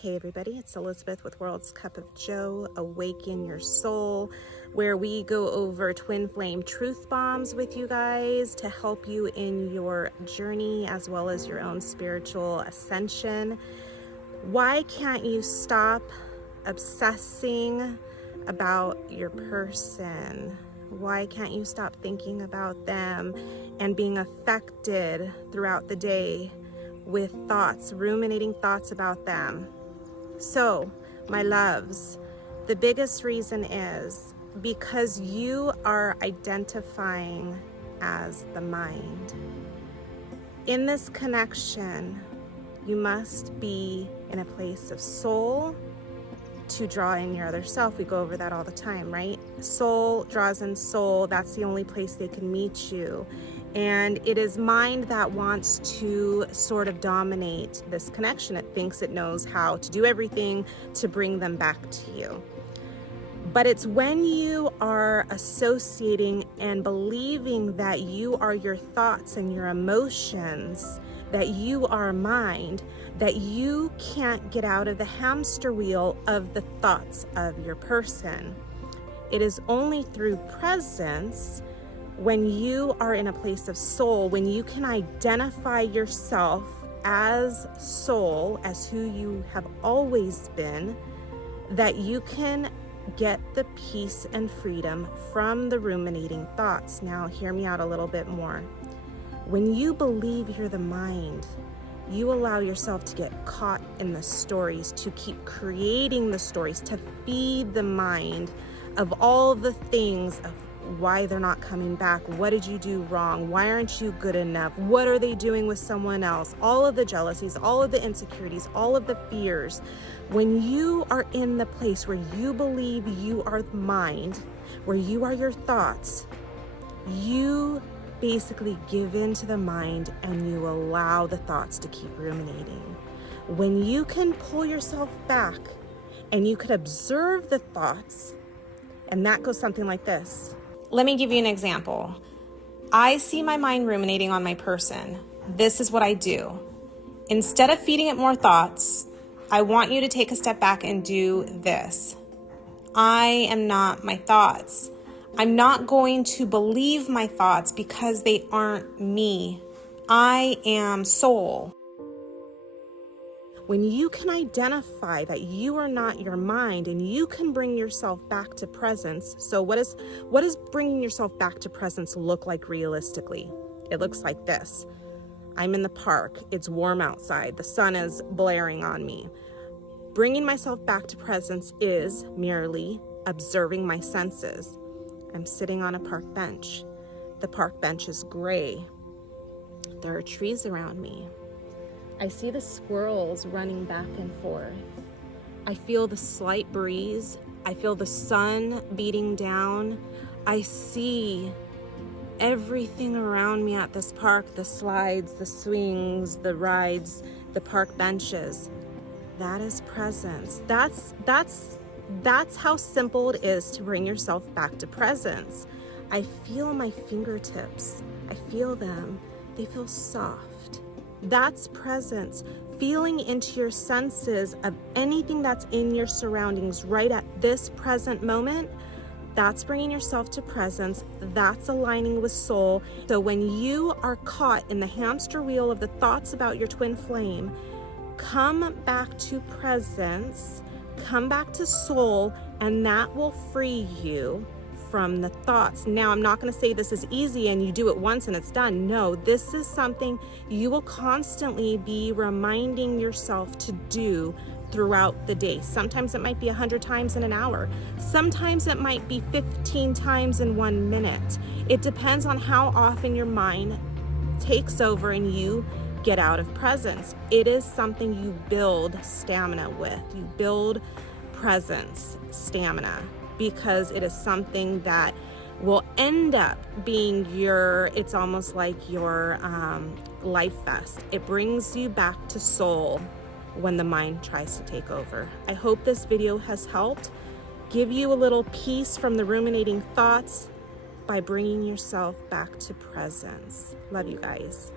Hey everybody, it's Elizabeth with World's Cup of Joe, Awaken Your Soul, where we go over twin flame truth bombs with you guys to help you in your journey as well as your own spiritual ascension. Why can't you stop obsessing about your person? Why can't you stop thinking about them and being affected throughout the day with thoughts, ruminating thoughts about them? So, my loves, the biggest reason is because you are identifying as the mind. In this connection, you must be in a place of soul to draw in your other self. We go over that all the time, right? Soul draws in soul. That's the only place they can meet you. And it is mind that wants to sort of dominate this connection. It thinks it knows how to do everything to bring them back to you. But it's when you are associating and believing that you are your thoughts and your emotions, that you are mind, that you can't get out of the hamster wheel of the thoughts of your person. It is only through presence, when you are in a place of soul, when you can identify yourself as soul, as who you have always been, that you can get the peace and freedom from the ruminating thoughts. Now, hear me out a little bit more. When you believe you're the mind, you allow yourself to get caught in the stories, to keep creating the stories, to feed the mind of all the things of why they're not coming back. What did you do wrong? Why aren't you good enough? What are they doing with someone else? All of the jealousies, all of the insecurities, all of the fears. When you are in the place where you believe you are the mind, where you are your thoughts, you basically give in to the mind and you allow the thoughts to keep ruminating. When you can pull yourself back and you could observe the thoughts, and that goes something like this. Let me give you an example. I see my mind ruminating on my person. This is what I do. Instead of feeding it more thoughts, I want you to take a step back and do this. I am not my thoughts. I'm not going to believe my thoughts because they aren't me. I am soul. When you can identify that you are not your mind and you can bring yourself back to presence. So what does bringing yourself back to presence look like realistically? It looks like this. I'm in the park. It's warm outside. The sun is blaring on me. Bringing myself back to presence is merely observing my senses. I'm sitting on a park bench. The park bench is gray. There are trees around me. I see the squirrels running back and forth. I feel the slight breeze. I feel the sun beating down. I see everything around me at this park, the slides, the swings, the rides, the park benches. That is presence. That's how simple it is to bring yourself back to presence. I feel my fingertips. I feel them. They feel soft. That's presence. Feeling into your senses of anything that's in your surroundings right at this present moment. That's bringing yourself to presence. That's aligning with soul. So when you are caught in the hamster wheel of the thoughts about your twin flame, come back to presence, come back to soul, and that will free you from the thoughts. Now, I'm not going to say this is easy and you do it once and it's done. No, this is something you will constantly be reminding yourself to do throughout the day. Sometimes it might be 100 times in an hour. Sometimes it might be 15 times in 1 minute. It depends on how often your mind takes over and you get out of presence. It is something you build stamina with. You build presence, stamina, because it is something that will end up being it's almost like your life vest. It brings you back to soul when the mind tries to take over. I hope this video has helped give you a little peace from the ruminating thoughts by bringing yourself back to presence. Love you guys.